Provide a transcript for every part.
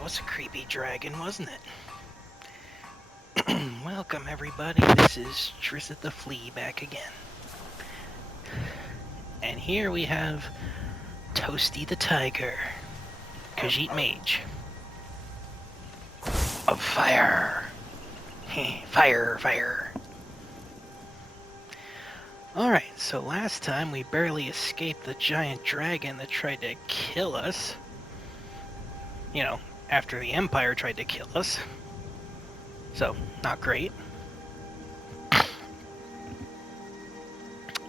that was a creepy dragon, wasn't it? Welcome, everybody. This is Tristan the Flea back again. And here we have Toasty the Tiger, Khajiit Mage. Of fire! Fire, fire. Alright, so last time we barely escaped the giant dragon that tried to kill us. You know, after the Empire tried to kill us. So, not great.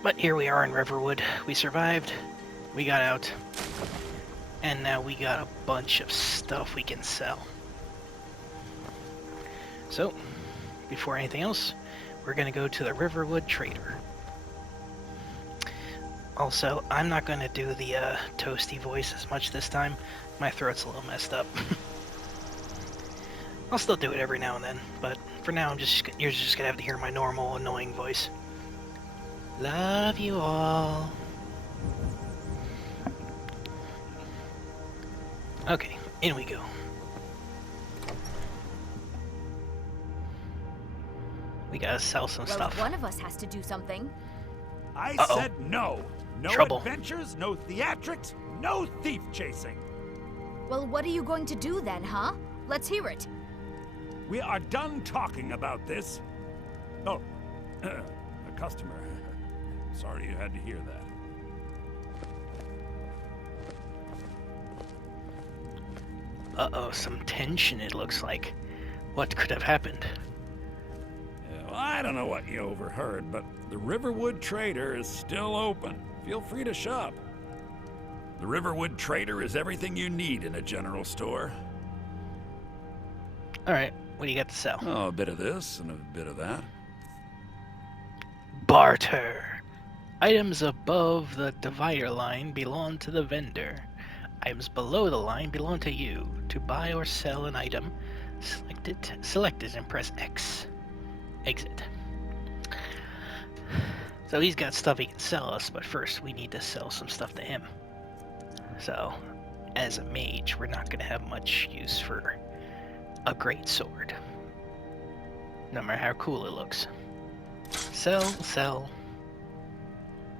But here we are in Riverwood. We survived, we got out, and now we got a bunch of stuff we can sell. So, before anything else, we're going to go to the Riverwood Trader. Also, I'm not going to do the Toasty voice as much this time. My throat's a little messed up. I'll still do it every now and then, but for now, you're just going to have to hear my normal, annoying voice. Love you all. Okay, in we go. We gotta sell some stuff. One of us has to do something. I said no. No Trouble. Adventures, no theatrics, no thief chasing. Well, what are you going to do then, huh? Let's hear it. We are done talking about this. Oh, a customer. Sorry you had to hear that. Uh-oh, some tension it looks like. What could have happened? Well, I don't know what you overheard, but the Riverwood Trader is still open. Feel free to shop. The Riverwood Trader is everything you need in a general store. Alright, what do you got to sell? Oh, a bit of this and a bit of that. Barter. Items above the divider line belong to the vendor. Items below the line belong to you. To buy or sell an item, select it and press X. Exit. So he's got stuff he can sell us, but first we need to sell some stuff to him. So, as a mage, we're not going to have much use for a great sword. No matter how cool it looks. Sell, sell.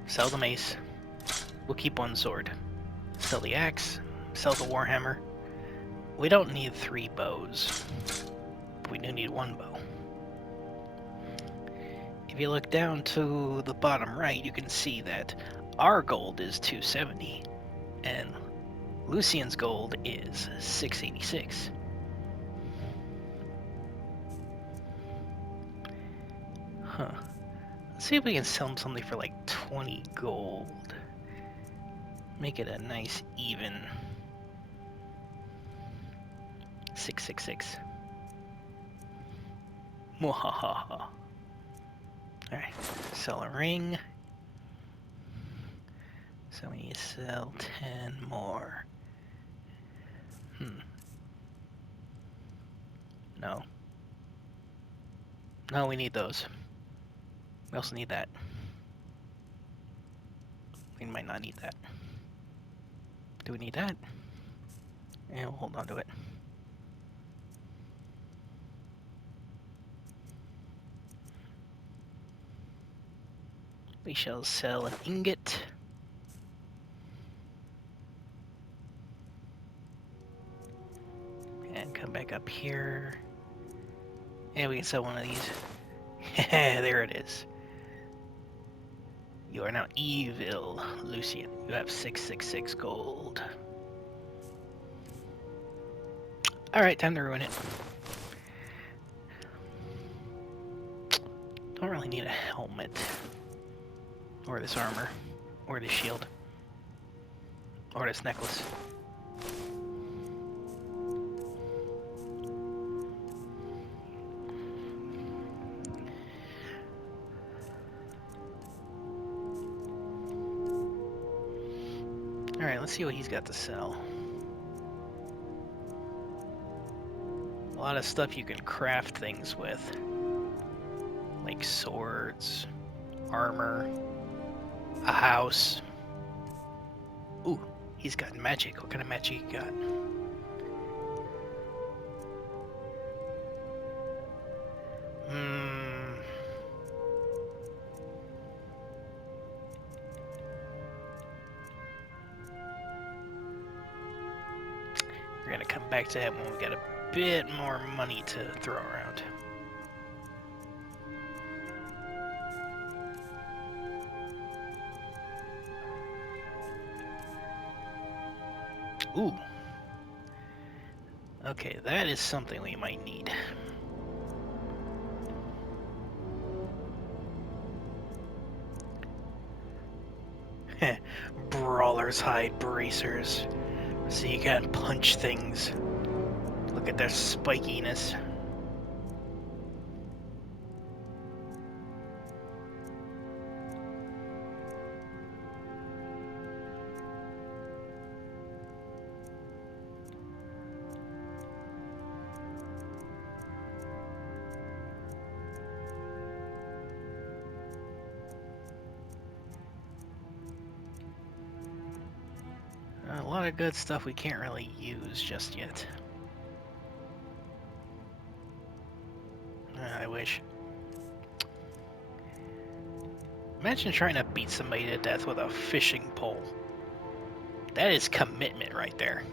Sell the mace. We'll keep one sword. Sell the axe. Sell the warhammer. We don't need 3 bows. We do need 1 bow. If you look down to the bottom right, you can see that our gold is 270 and Lucian's gold is 686. Huh. Let's see if we can sell him something for like 20 gold. Make it a nice even 666. Mwahaha. Alright, sell a ring. So we need to sell 10 more. No. No, we need those. We also need that. We might not need that. Do we need that? Yeah, we'll hold on to it. We shall sell an ingot. And come back up here. And we can sell one of these. There it is. You are now evil, Lucian. You have 666 gold. Alright, time to ruin it. Don't really need a helmet. Or this armor. Or this shield. Or this necklace. Alright, let's see what he's got to sell. A lot of stuff you can craft things with. Like swords, armor, a house. Ooh, he's got magic. What kind of magic you got? Hmm. We're gonna come back to that when we got a bit more money to throw around. Ooh. Okay, that is something we might need. Brawler's hide bracers. So you can punch things. Look at their spikiness. A lot of good stuff we can't really use just yet. I wish. Imagine trying to beat somebody to death with a fishing pole. That is commitment right there.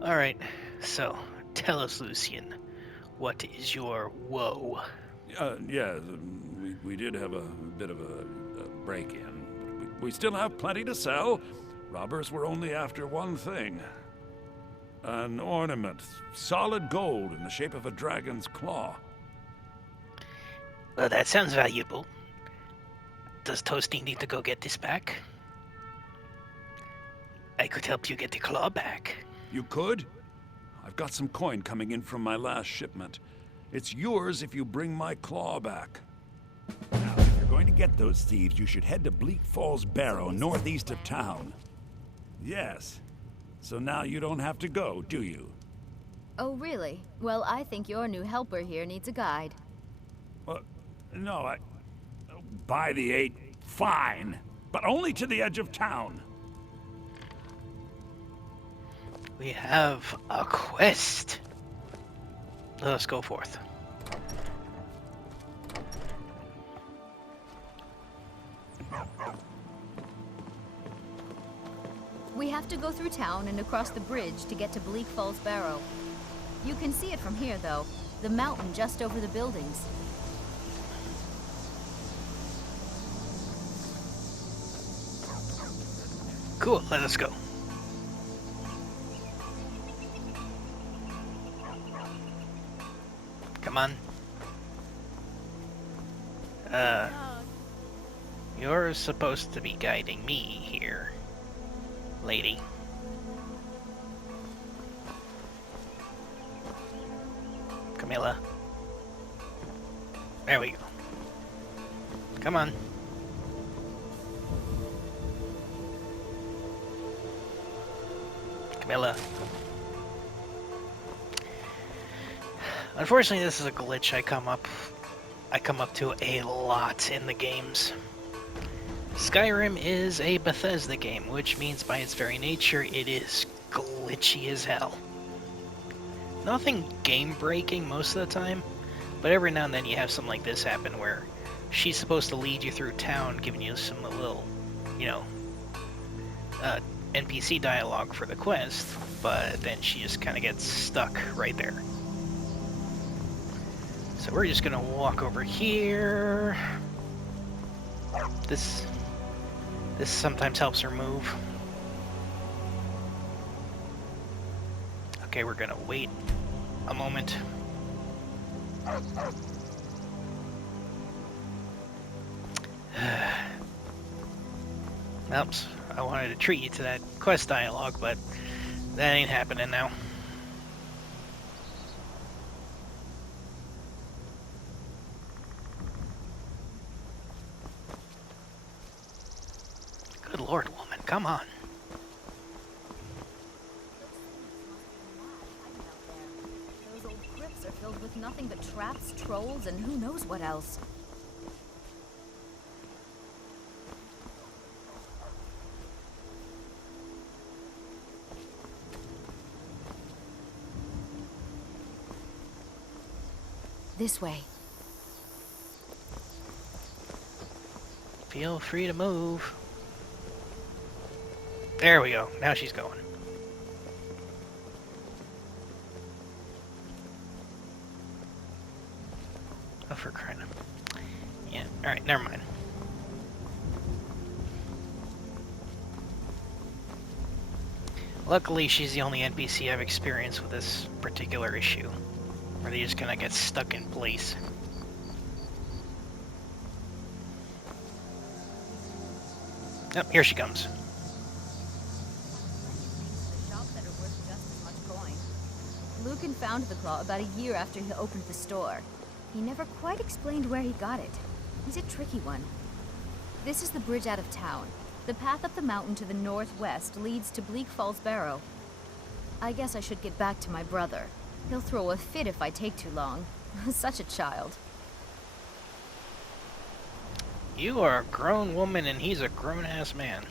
Alright, so tell us, Lucian, what is your woe? Yeah, we did have a bit of a break-in. We still have plenty to sell. Robbers were only after one thing. An ornament, solid gold in the shape of a dragon's claw. Well, that sounds valuable. Does Toasty need to go get this back? I could help you get the claw back. You could? I've got some coin coming in from my last shipment. It's yours if you bring my claw back. Now, if you're going to get those thieves, you should head to Bleak Falls Barrow, northeast of town. Yes. So now you don't have to go, do you? Oh, really? Well, I think your new helper here needs a guide. No, by the 8, fine. But only to the edge of town. We have a quest. Let us go forth. We have to go through town and across the bridge to get to Bleak Falls Barrow. You can see it from here, though. The mountain just over the buildings. Cool, let us go. Come on. You're supposed to be guiding me here, lady. Camilla. There we go. Come on. Camilla. Unfortunately, this is a glitch I come up to a lot in the games. Skyrim is a Bethesda game, which means by its very nature it is glitchy as hell. Nothing game-breaking most of the time, but every now and then you have something like this happen where she's supposed to lead you through town, giving you some little, NPC dialogue for the quest, but then she just kind of gets stuck right there. So we're just gonna walk over here. This sometimes helps her move. Okay, we're gonna wait a moment. Oops, I wanted to treat you to that quest dialogue, but that ain't happening now. Good lord, woman, come on. Those old crypts are filled with nothing but traps, trolls, and who knows what else. This way. Feel free to move. There we go. Now she's going. Oh, for crying out. Yeah, alright, never mind. Luckily, she's the only NPC I've experienced with this particular issue, where they just kind of get stuck in place. Yep, here she comes. Shops that are worth just as much coin. Lucan found the claw about a year after he opened the store. He never quite explained where he got it. He's a tricky one. This is the bridge out of town. The path up the mountain to the northwest leads to Bleak Falls Barrow. I guess I should get back to my brother. He'll throw a fit if I take too long. Such a child. You are a grown woman and he's a grown-ass man.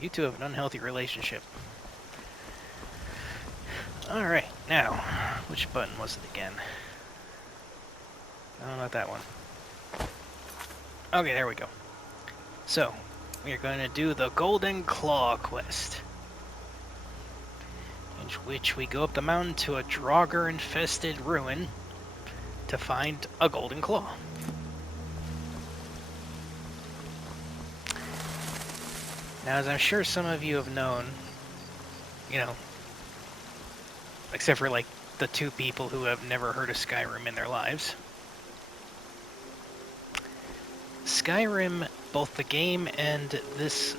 You two have an unhealthy relationship. Alright, now, which button was it again? Oh, not that one. Okay, there we go. So, we are going to do the Golden Claw quest, in which we go up the mountain to a Draugr-infested ruin to find a Golden Claw. Now, as I'm sure some of you have known, you know, except for like the two people who have never heard of Skyrim in their lives, Skyrim, both the game and this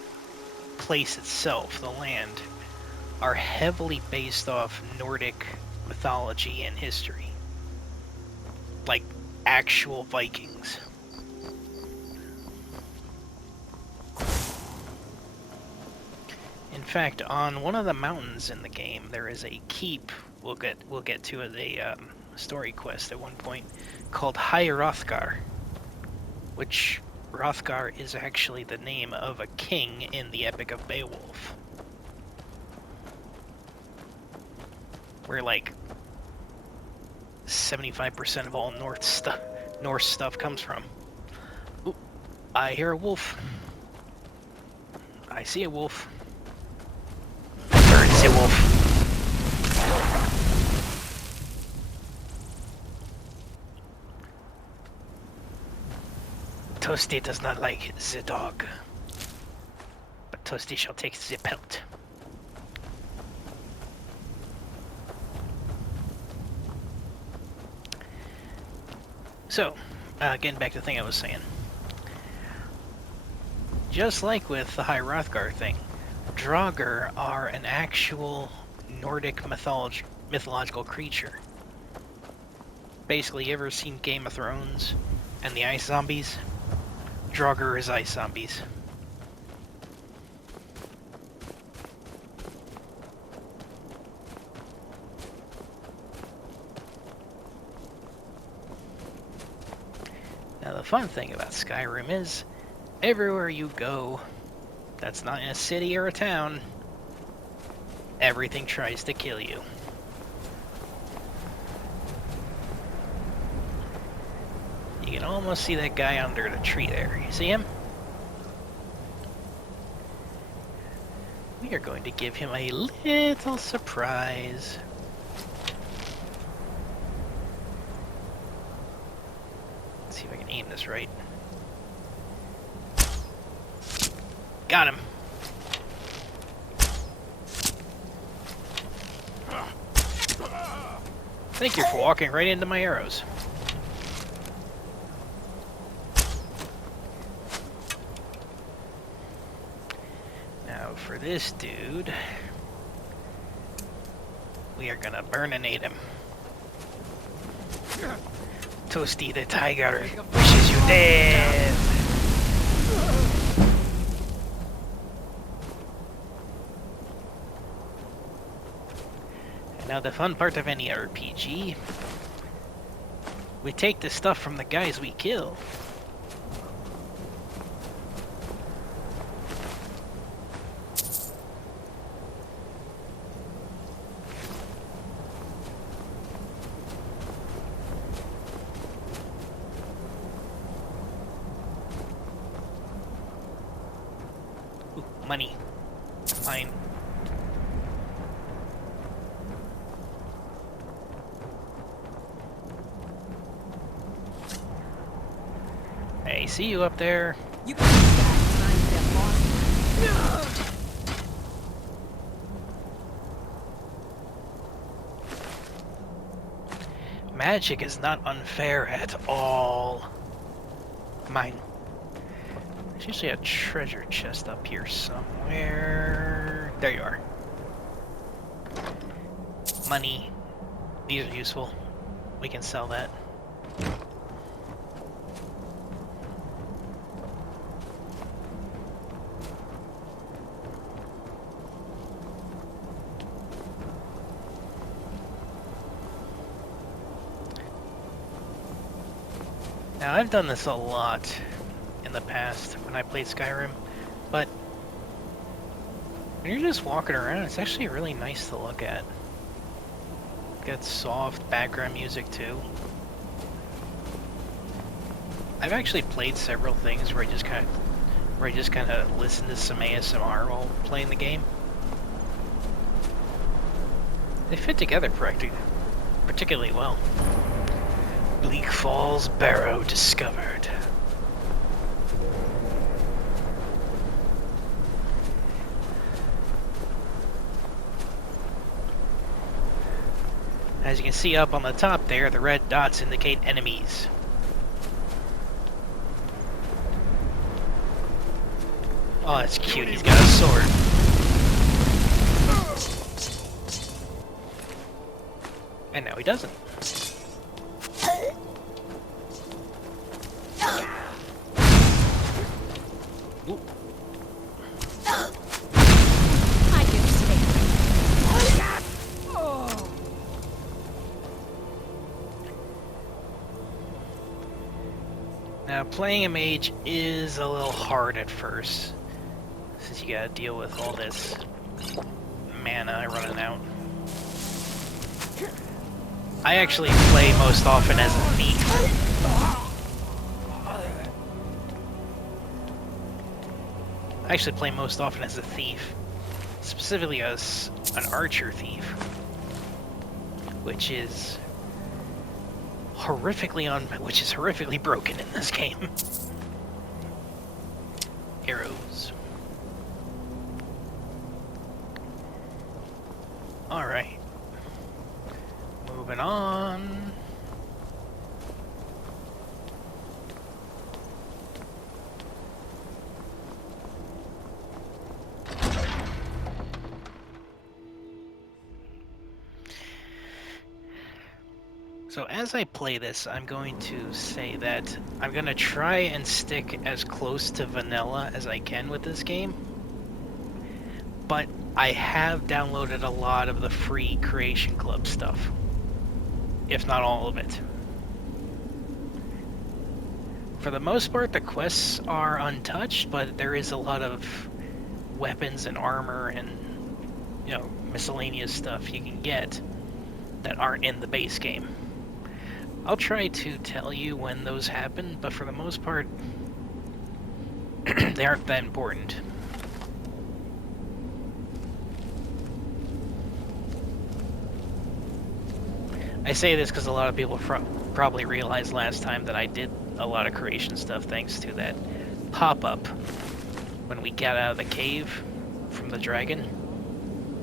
place itself, the land, are heavily based off Nordic mythology and history. Like actual Vikings. In fact, on one of the mountains in the game, there is a keep we'll get to as a story quest at one point called High Hrothgar, which Hrothgar is actually the name of a king in the Epic of Beowulf, where like 75% of all Norse stuff comes from. Ooh, I hear a wolf. I see a wolf. Birds, a wolf. Toasty does not like the dog, but Toasty shall take the pelt. So, getting back to the thing I was saying. Just like with the High Hrothgar thing, Draugr are an actual Nordic mythological creature. Basically, you ever seen Game of Thrones and the ice zombies? Draugr is ice zombies. Now the fun thing about Skyrim is, everywhere you go, that's not in a city or a town, everything tries to kill you. You can almost see that guy under the tree there. You see him? We are going to give him a little surprise. Let's see if I can aim this right. Got him. Thank you for walking right into my arrows. Now for this dude, we are gonna burninate him. Toasty the tiger wishes you dead. And now the fun part of any RPG, we take the stuff from the guys we kill. Money. Mine. Hey, see you up there. You can time to get lost. Magic is not unfair at all. Mine. There's usually a treasure chest up here somewhere. There you are. Money. These are useful. We can sell that. Now, I've done this a lot in the past when I played Skyrim, but when you're just walking around, it's actually really nice to look at. Got soft background music too. I've actually played several things where I just kind of listen to some ASMR while playing the game. They fit together particularly well. Bleak Falls Barrow discovered. As you can see up on the top there, the red dots indicate enemies. Oh, that's cute. He's got a sword. And now he doesn't. Ooh. I give steak. Now, playing a mage is a little hard at first, since you gotta deal with all this mana running out. I actually play most often as a thief. Specifically as an archer thief, which is horrifically broken in this game. Arrows. All right. Moving on. So as I play this, I'm going to say that I'm going to try and stick as close to vanilla as I can with this game. But I have downloaded a lot of the free Creation Club stuff, if not all of it. For the most part, the quests are untouched, but there is a lot of weapons and armor and, you know, miscellaneous stuff you can get that aren't in the base game. I'll try to tell you when those happen, but for the most part, they aren't that important. I say this because a lot of people probably realized last time that I did a lot of creation stuff thanks to that pop-up when we got out of the cave from the dragon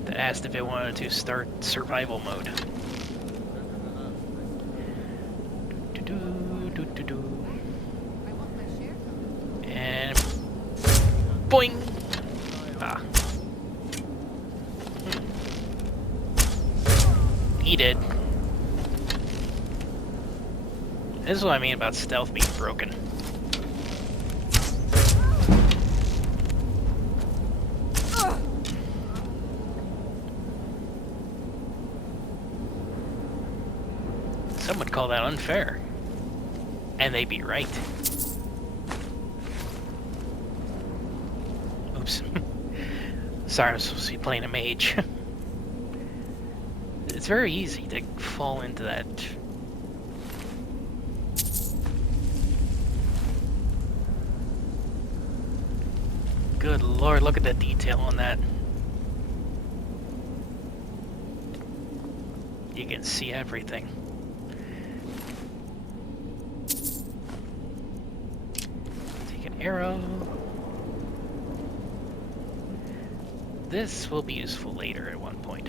that asked if it wanted to start survival mode. And boing! Ah. He did. This is what I mean about stealth being broken. Some would call that unfair. And they'd be right. Oops. Sorry, I was supposed to be playing a mage. It's very easy to fall into that. Good lord, look at the detail on that. You can see everything. Take an arrow. This will be useful later at one point.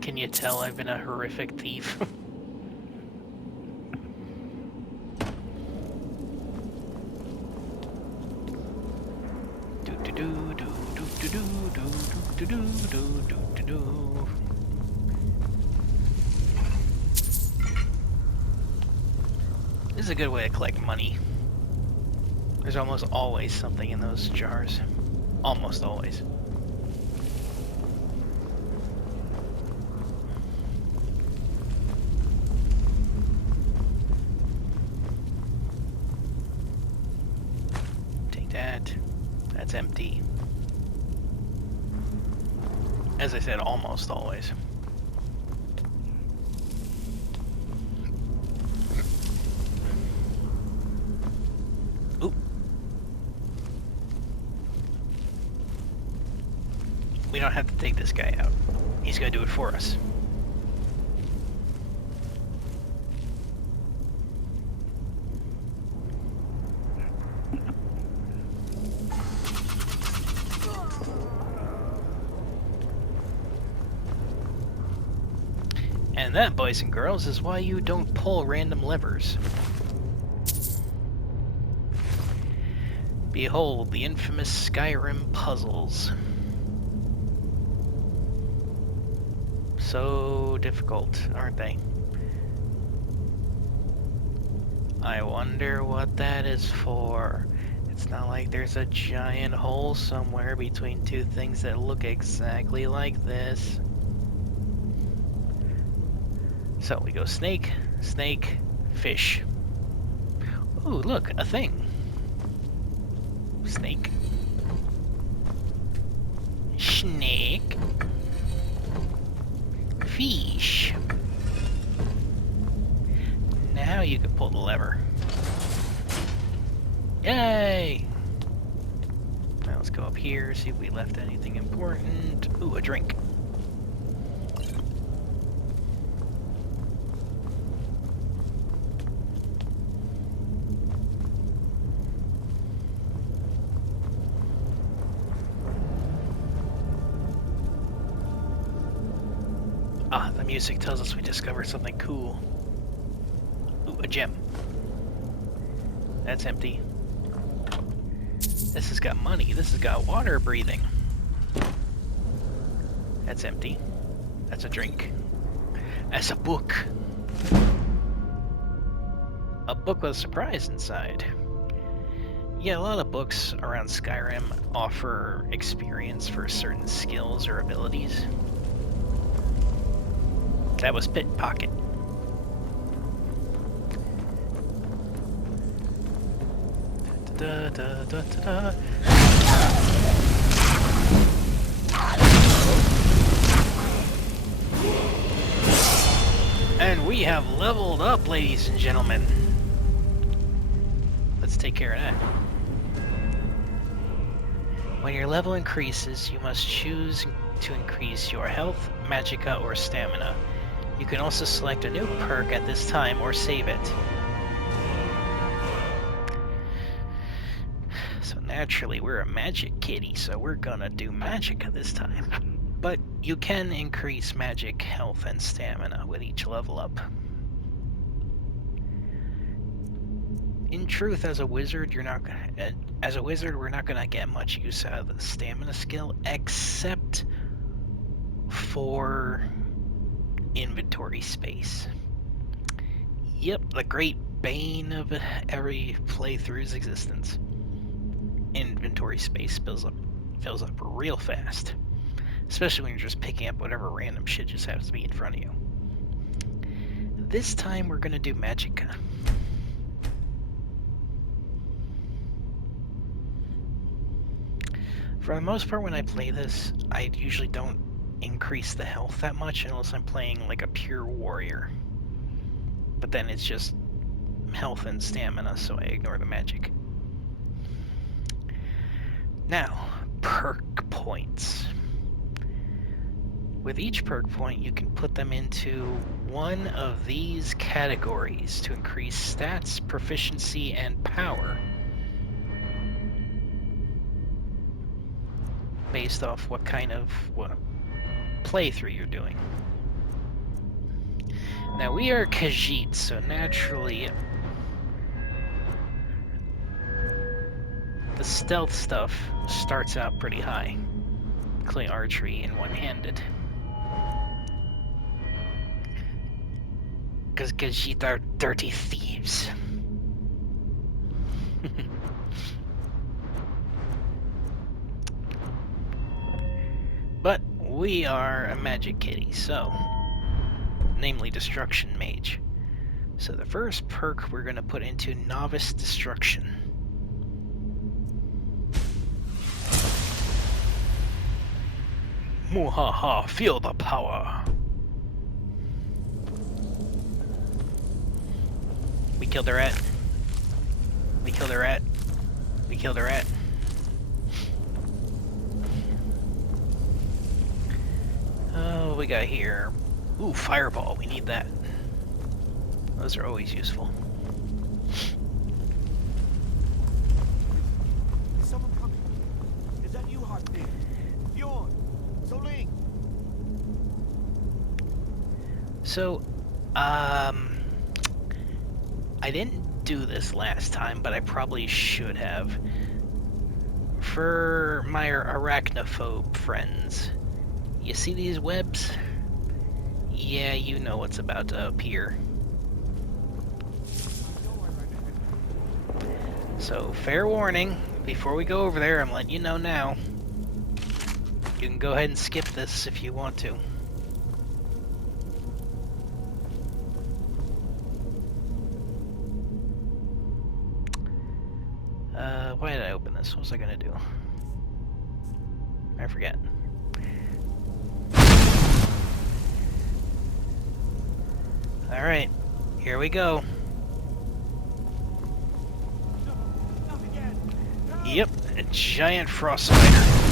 Can you tell I've been a horrific thief? This is a good way to collect money. There's almost always something in those jars. Almost always. Take that. That's empty. As I said, almost always. Ooh. We don't have to take this guy out. He's gonna do it for us. And that, boys and girls, is why you don't pull random levers. Behold, the infamous Skyrim puzzles. So difficult, aren't they? I wonder what that is for. It's not like there's a giant hole somewhere between two things that look exactly like this. So we go snake, snake, fish. Ooh, look, a thing. Snake. Snake. Fish. Now you can pull the lever. Yay! Now let's go up here, see if we left anything important. Ooh, a drink. Ah, the music tells us we discovered something cool. Ooh, a gem. That's empty. This has got money. This has got water breathing. That's empty. That's a drink. That's a book. A book with a surprise inside. Yeah, a lot of books around Skyrim offer experience for certain skills or abilities. That was pickpocket. Da, da, da, da, da. And we have leveled up, ladies and gentlemen. Let's take care of that. When your level increases, you must choose to increase your health, magicka, or stamina. You can also select a new perk at this time or save it. So naturally, we're a magic kitty, so we're gonna do magicka this time. But you can increase magic, health, and stamina with each level up. In truth, as a wizard, we're not gonna get much use out of the stamina skill, except for inventory space. Yep, the great bane of every playthrough's existence. Inventory space fills up real fast. Especially when you're just picking up whatever random shit just happens to be in front of you. This time we're gonna do magicka. For the most part, when I play this, I usually don't increase the health that much unless I'm playing like a pure warrior. But then it's just health and stamina, so I ignore the magic. Now, perk points. With each perk point, you can put them into one of these categories to increase stats, proficiency, and power based off what kind of playthrough you're doing. Now, we are Khajiit, so naturally the stealth stuff starts out pretty high, including archery and one-handed. Because Khajiit are dirty thieves. But we are a magic kitty, so namely Destruction Mage. So the first perk we're going to put into Novice Destruction. Muhaha, feel the power. We killed a rat. We killed a rat. We killed a rat. Oh, what we got here? Ooh, fireball. We need that. Those are always useful. Is someone coming? Is that you, Heartbeat? Bjorn? Soling? So, I didn't do this last time, but I probably should have. For my arachnophobe friends, you see these webs? Yeah, you know what's about to appear. So, fair warning, before we go over there, I'm letting you know now. You can go ahead and skip this if you want to. Why did I open this? What was I gonna do? I forget. Alright, here we go. Yep, a giant frost spider.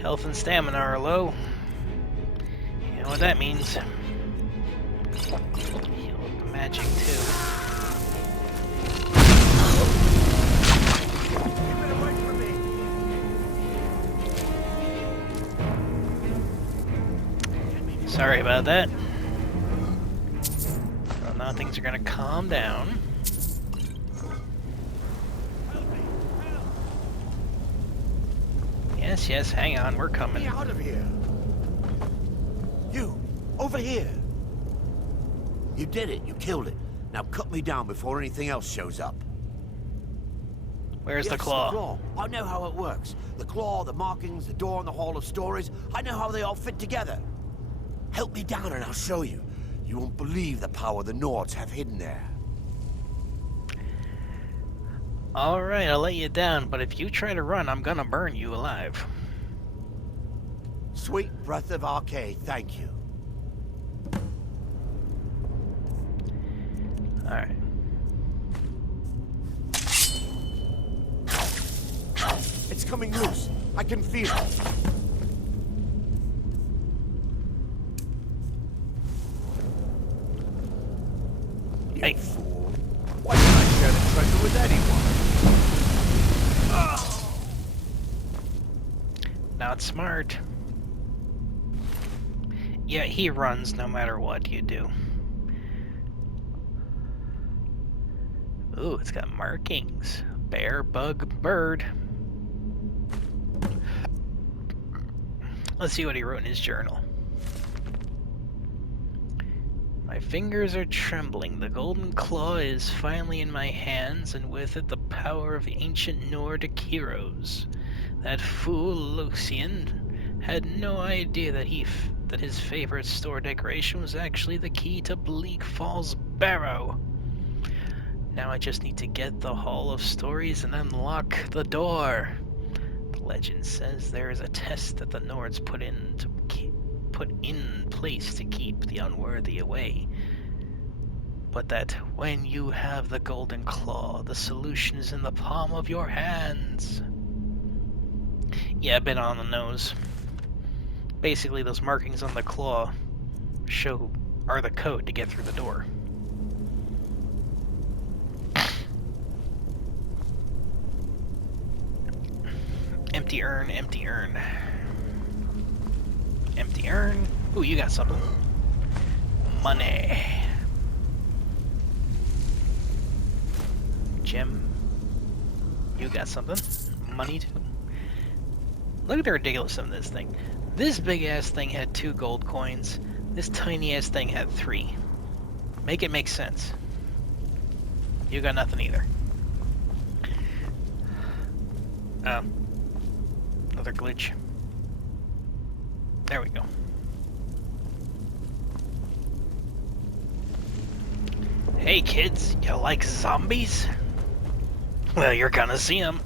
Health and stamina are low. You know what that means. Heal up the magic too. Sorry about that. Well, now things are gonna calm down. Yes, yes, hang on, we're coming. Get out of here! You! Over here! You did it. You killed it. Now cut me down before anything else shows up. Where's Yes, the claw? The claw. I know how it works. The claw, the markings, the door in the Hall of Stories. I know how they all fit together. Help me down and I'll show you. You won't believe the power the Nords have hidden there. Alright, I'll let you down, but if you try to run, I'm gonna burn you alive. Sweet breath of Arcade, thank you. Alright. It's coming loose. I can feel it. You Hey. fool. Why didn't I share the treasure with anyone? Not smart. Yeah, he runs no matter what you do. Ooh, it's got markings. Bear, bug, bird. Let's see what he wrote in his journal. My fingers are trembling. The golden claw is finally in my hands, and with it the power of the ancient Nordic heroes. That fool Lucian had no idea that that his favorite store decoration was actually the key to Bleak Falls Barrow. Now I just need to get the Hall of Stories and unlock the door. The legend says there is a test that the Nords put in place to keep the unworthy away. But that when you have the golden claw, the solution is in the palm of your hands. Yeah, a bit on the nose. Basically, those markings on the claw are the code to get through the door. Empty urn, empty urn. Empty urn. Ooh, you got something. Money. Gem. You got something. Money too. Look at the ridiculousness of this thing. This big ass thing had 2 gold coins. This tiny ass thing had 3. Make it make sense. You got nothing either. Another glitch. There we go. Hey kids, you like zombies? Well, you're gonna see them.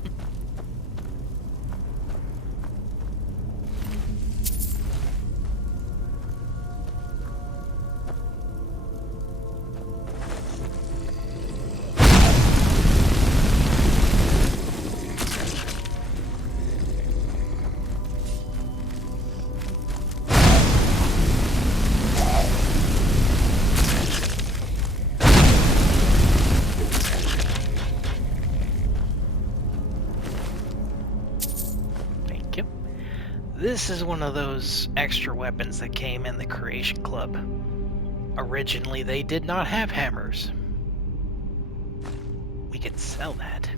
This is one of those extra weapons that came in the Creation Club. Originally, they did not have hammers. We could sell that.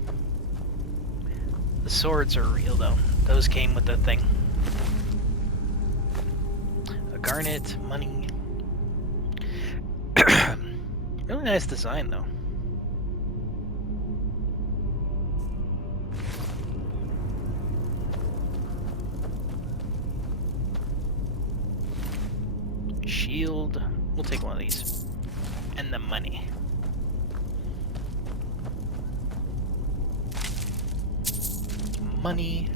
The swords are real, though. Those came with the thing. A garnet, money. Really nice design, though. Shield. We'll take one of these. And the money. Money.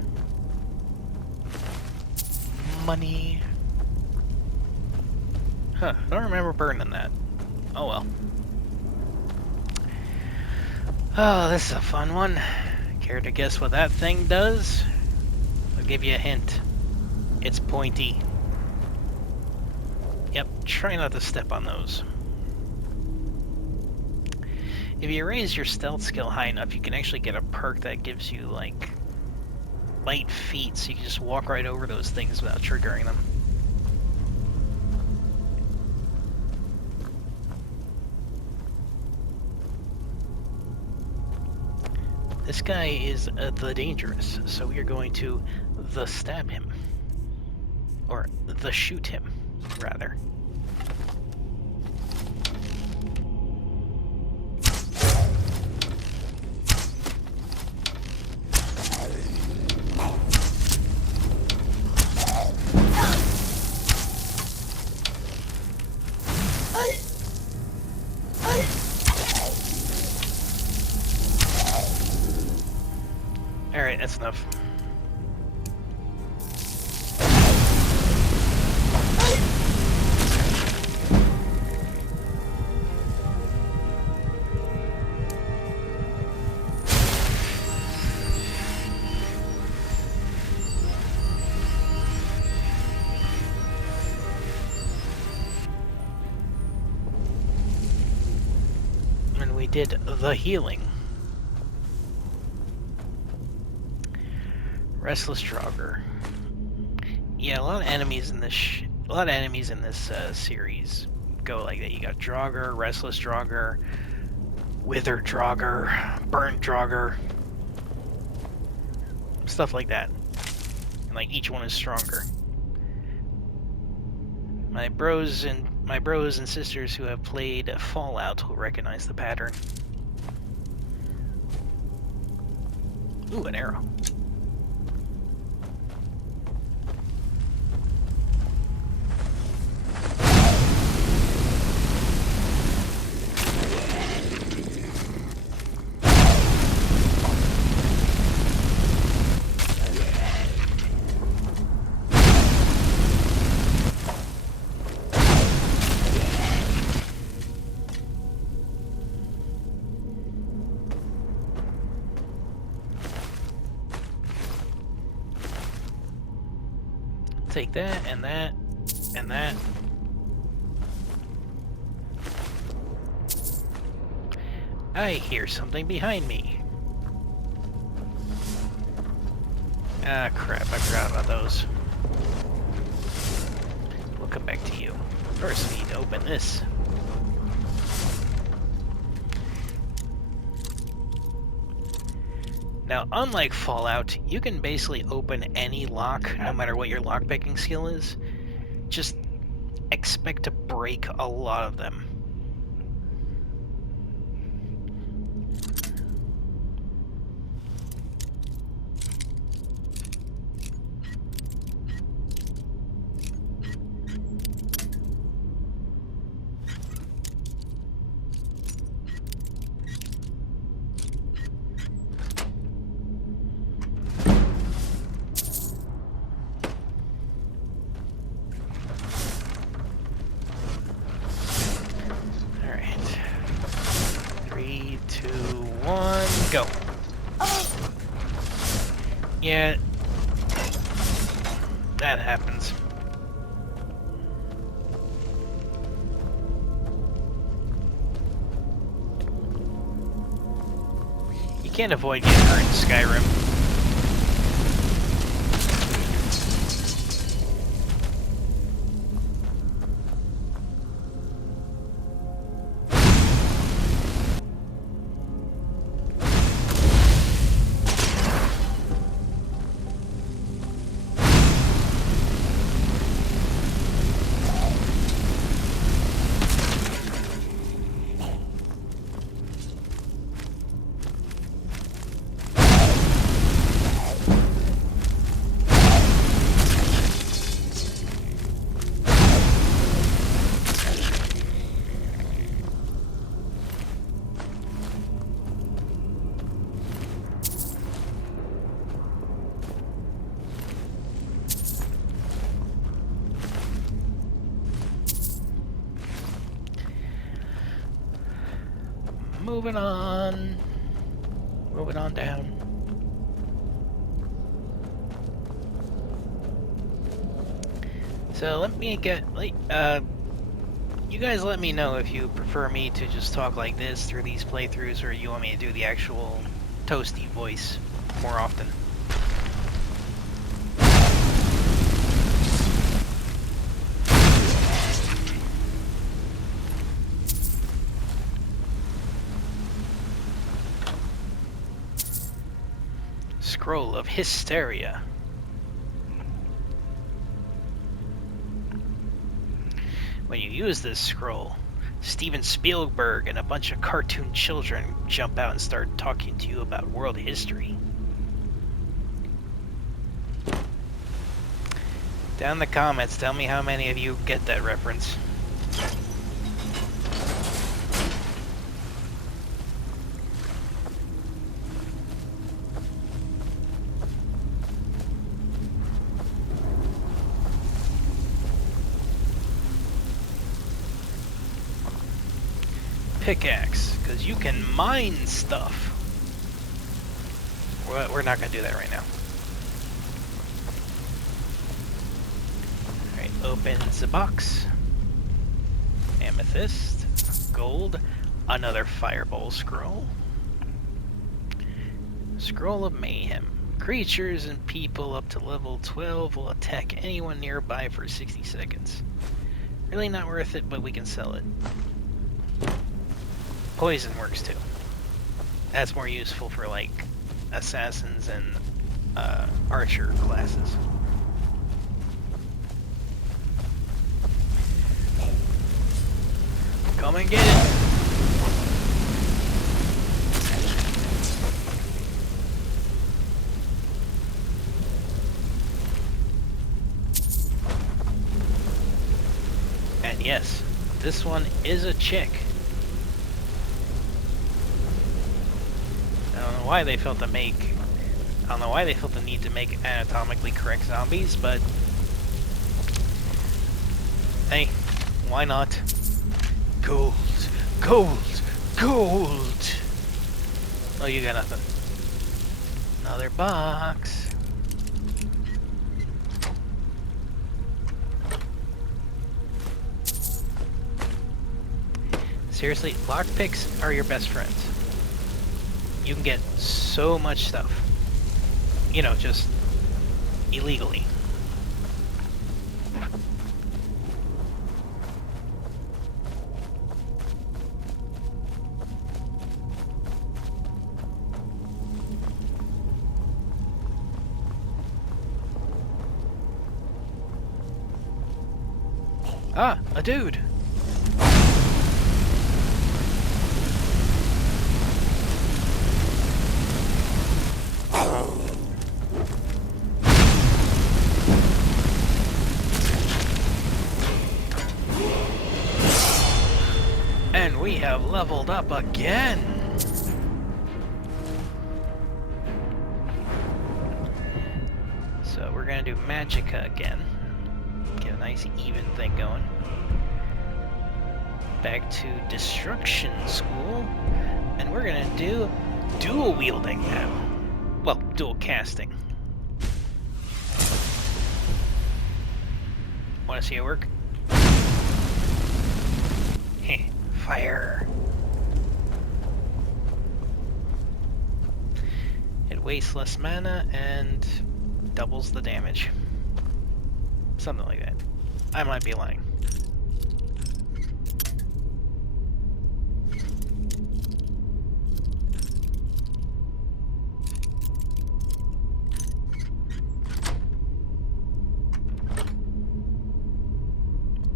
Money. Huh, I don't remember burning that. Oh well. Oh, this is a fun one. Care to guess what that thing does? I'll give you a hint. It's pointy. Yep, try not to step on those. If you raise your stealth skill high enough, you can actually get a perk that gives you, like, light feet, so you can just walk right over those things without triggering them. This guy is the dangerous, so we are going to the stab him. Or the shoot him, rather. Alright, that's enough. And we did the healing. Restless Draugr. Yeah, a lot of enemies in this series go like that. You got Draugr, Restless Draugr, Withered Draugr, Burnt Draugr, stuff like that. And like each one is stronger. My bros and sisters who have played Fallout will recognize the pattern. Ooh, an arrow. Take that, and that, and that. I hear something behind me. Ah, crap, I forgot about those. We'll come back to you. First, we need to open this. Now, unlike Fallout, you can basically open any lock, no matter what your lockpicking skill is. Just expect to break a lot of them. Go. Yeah, that happens. You can't avoid getting hurt in Skyrim. Moving on. Moving on down. So let me get, you guys let me know if you prefer me to just talk like this through these playthroughs, or you want me to do the actual Toasty voice more often. Scroll of Hysteria. When you use this scroll, Steven Spielberg and a bunch of cartoon children jump out and start talking to you about world history. Down in the comments, tell me how many of you get that reference. Pickaxe, because you can mine stuff. We're not going to do that right now. Alright, open the box. Amethyst, gold, another fireball scroll. Scroll of Mayhem. Creatures and people up to level 12 will attack anyone nearby for 60 seconds. Really not worth it, but we can sell it. Poison works too. That's more useful for like assassins and archer classes. Come and get it. And yes, this one is a chick. I don't know why they felt the need to make anatomically correct zombies, but hey, why not? Gold, gold, gold. Oh, you got nothing. Another box. Seriously, lockpicks are your best friends. You can get so much stuff. You know, just illegally. Ah, a dude. And we have leveled up again. So we're gonna do Magicka again. Get a nice even thing going. Back to Destruction School, and we're gonna do dual wielding now. Well, dual casting. Wanna see it work? Heh, fire. It wastes less mana and doubles the damage. Something like that. I might be lying.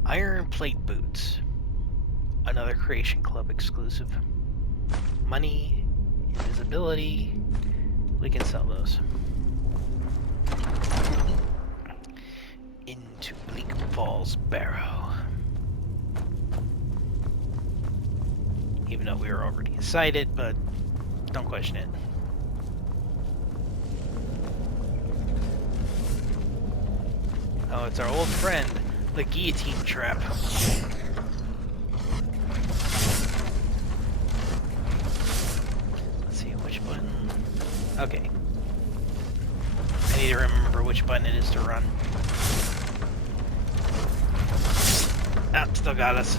Iron plate boots. Another Creation Club exclusive. Money, invisibility. We can sell those. Into Bleak Falls Barrow. Even though we were already inside it, but don't question it. Oh, it's our old friend, the guillotine trap. Let's see, which button? Okay. I need to remember which button it is to run. Ah, still got us.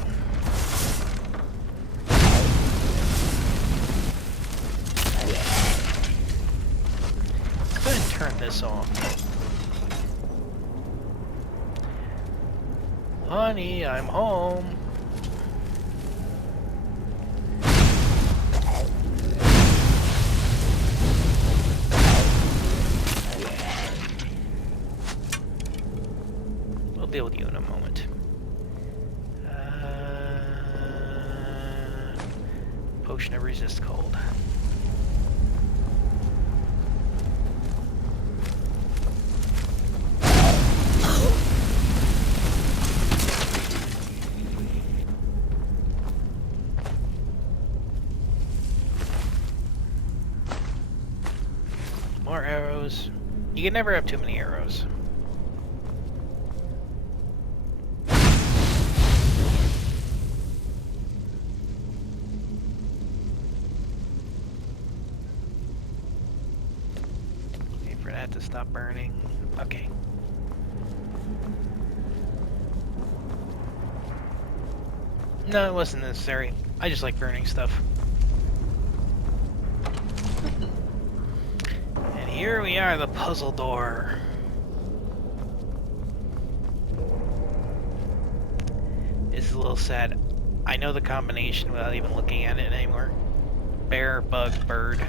Let's go ahead and turn this off. Honey, I'm home. We'll deal with you in a moment. Potion of resist cold. More arrows. You can never have too many arrows. Wait for that to stop burning. Okay. No, it wasn't necessary. I just like burning stuff. Here we are, the puzzle door. It's a little sad. I know the combination without even looking at it anymore. Bear, bug, bird.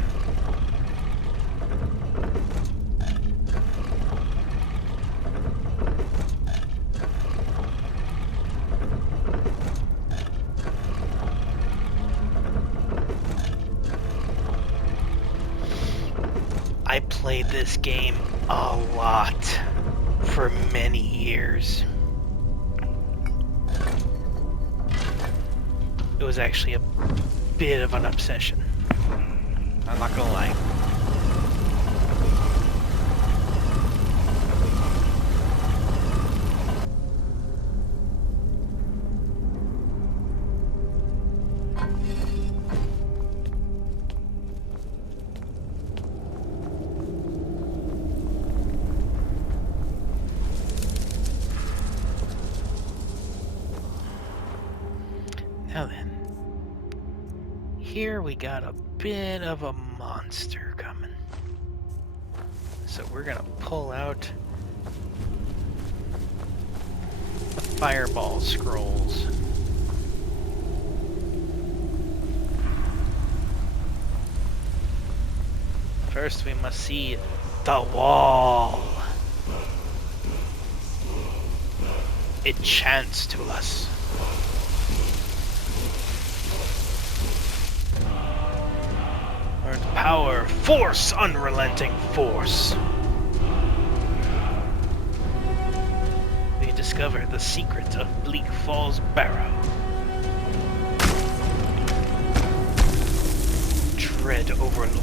played this game a lot for many years. It was actually a bit of an obsession. I'm not gonna lie. Now then, here we got a bit of a monster coming. So we're gonna pull out the fireball scrolls. First we must see the wall. It chants to us. Learn power, force, unrelenting force. We discover the secret of Bleak Falls Barrow. Dread Overlord.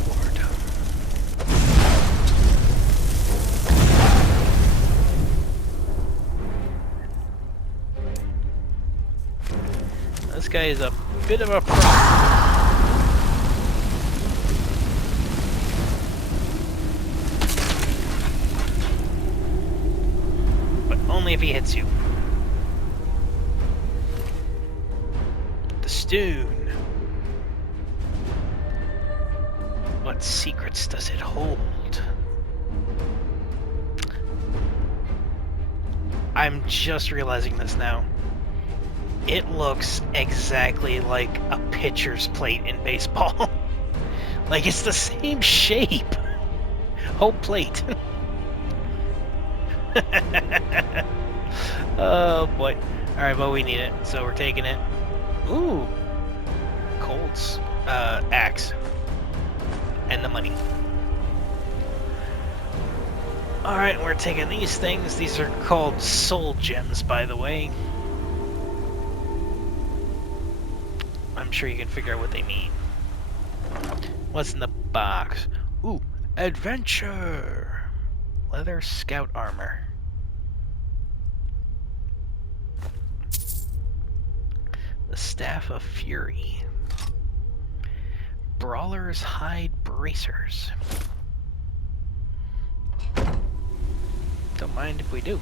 This guy is a bit of a problem. Only if he hits you. The stone. What secrets does it hold? I'm just realizing this now. It looks exactly like a pitcher's plate in baseball. Like it's the same shape. Home plate. Oh boy. Alright, well we need it, so we're taking it. Ooh. Colt's axe. And the money. Alright, we're taking these things. These are called soul gems, by the way. I'm sure you can figure out what they mean. What's in the box? Ooh, adventure! Leather scout armor. The Staff of Fury. Brawler's Hide Bracers. Don't mind if we do.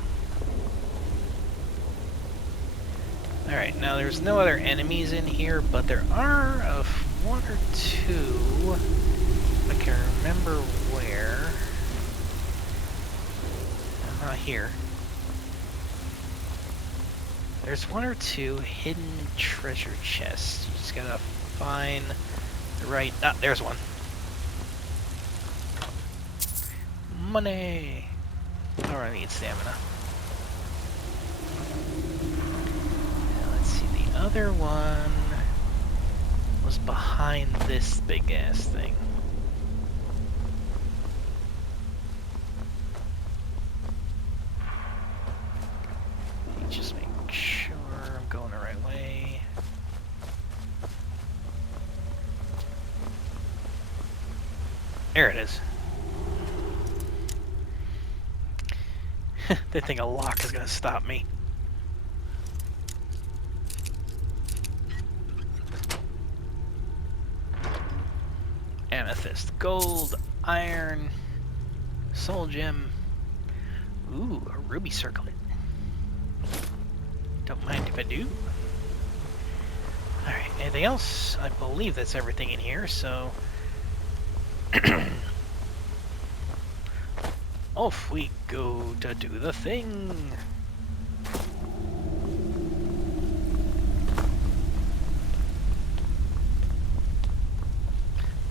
Alright, now there's no other enemies in here, but there are one or two. I can remember where. Not here. There's one or two hidden treasure chests. You just gotta find the right... Ah, there's one. Money! Oh, I need stamina. Now, let's see, the other one was behind this big-ass thing. Just make sure I'm going the right way. There it is. They think a lock is gonna stop me. Amethyst, gold, iron, soul gem. Ooh, a ruby circlet. Don't mind if I do. Alright, anything else? I believe that's everything in here, so... Off we go to do the thing!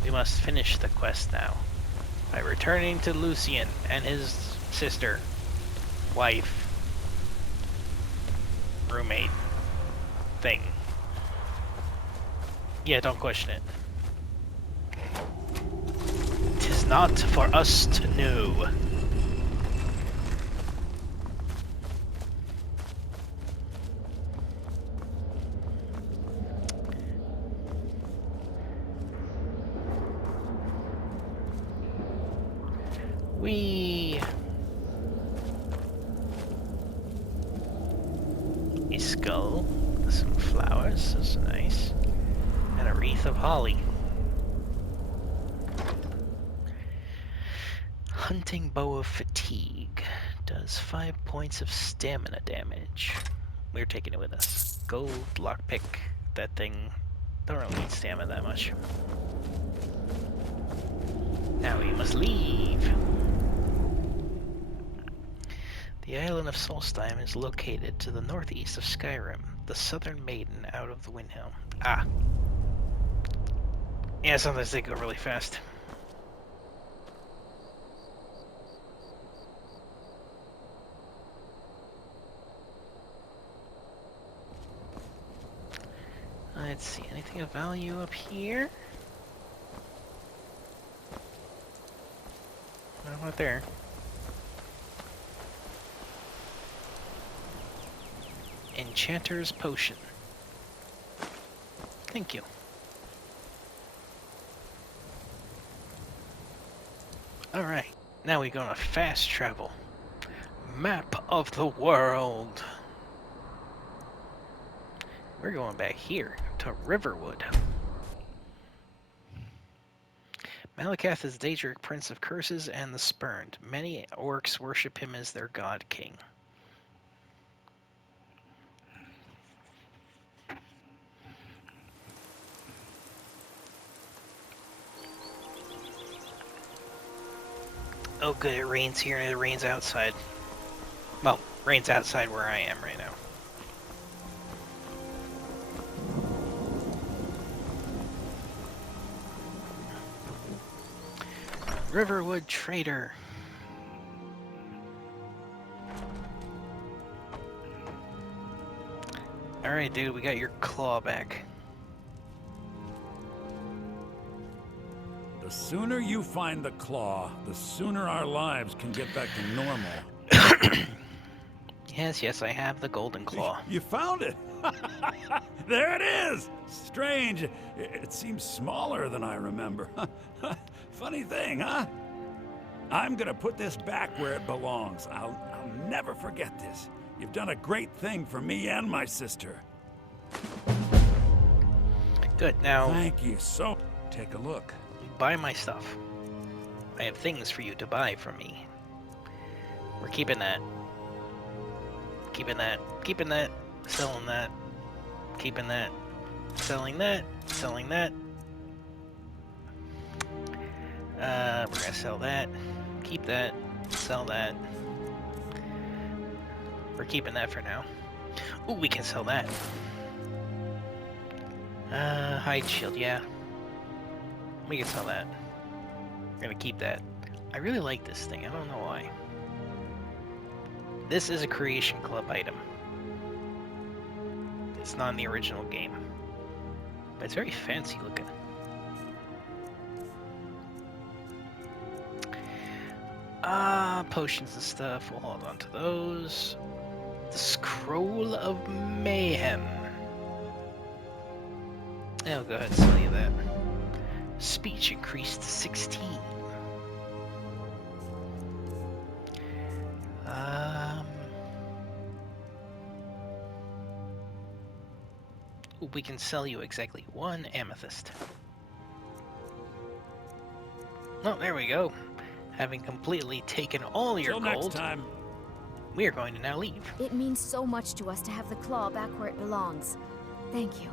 We must finish the quest now by returning to Lucien and his sister, wife, roommate thing. Yeah, don't question it. 'Tis not for us to know. A skull, some flowers, that's nice, and a wreath of holly. Hunting bow of fatigue does 5 points of stamina damage. We're taking it with us. Gold lockpick. That thing don't really need stamina that much. Now we must leave. The island of Solstheim is located to the northeast of Skyrim, the southern maiden out of the Windhelm. Ah. Yeah, sometimes they go really fast. Let's see, anything of value up here? Not there. Enchanter's Potion. Thank you. Alright, now we go on a fast travel. Map of the world. We're going back here to Riverwood. Malakath is Daedric, Prince of Curses and the Spurned. Many orcs worship him as their god king. Oh good, it rains here and it rains outside. Well, rains outside where I am right now. Riverwood Trader. Alright, dude, we got your claw back. The sooner you find the claw, the sooner our lives can get back to normal. Yes, I have the golden claw. You found it! There it is! Strange. It seems smaller than I remember. Funny thing, huh? I'm gonna put this back where it belongs. I'll never forget this. You've done a great thing for me and my sister. Good, now Thank you so. Take a look. buy my stuff. I have things for you to buy from me. We're keeping that. Keeping that. Keeping that. Selling that. Keeping that. Selling that. Selling that. We're gonna sell that. Keep that. Sell that. We're keeping that for now. Ooh, we can sell that. Hide shield, yeah. We can sell that. We're gonna keep that. I really like this thing, I don't know why. This is a Creation Club item. It's not in the original game. But it's very fancy looking. Potions and stuff, we'll hold on to those. The Scroll of Mayhem. I'll go ahead and sell you that. Speech increased to 16. We can sell you exactly 1 amethyst. Oh, there we go. Having completely taken all your Till gold, next time. we are going to now leave. It means so much to us to have the claw back where it belongs. Thank you.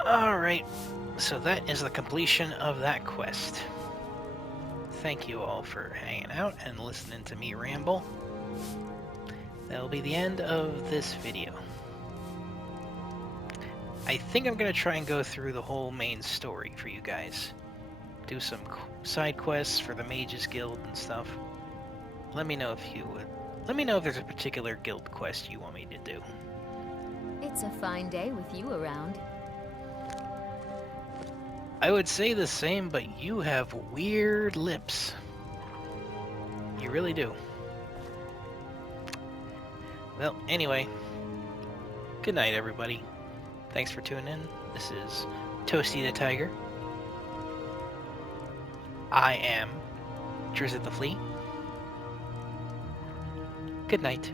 Alright, so that is the completion of that quest. Thank you all for hanging out and listening to me ramble. That'll be the end of this video. I think I'm going to try and go through the whole main story for you guys. Do some side quests for the Mages Guild and stuff. Let me know if you would. Let me know if there's a particular guild quest you want me to do. It's a fine day with you around. I would say the same, but you have weird lips. You really do. Well, anyway. Good night, everybody. Thanks for tuning in. This is Toasty the Tiger. I am Drizzt the Fleet. Good night.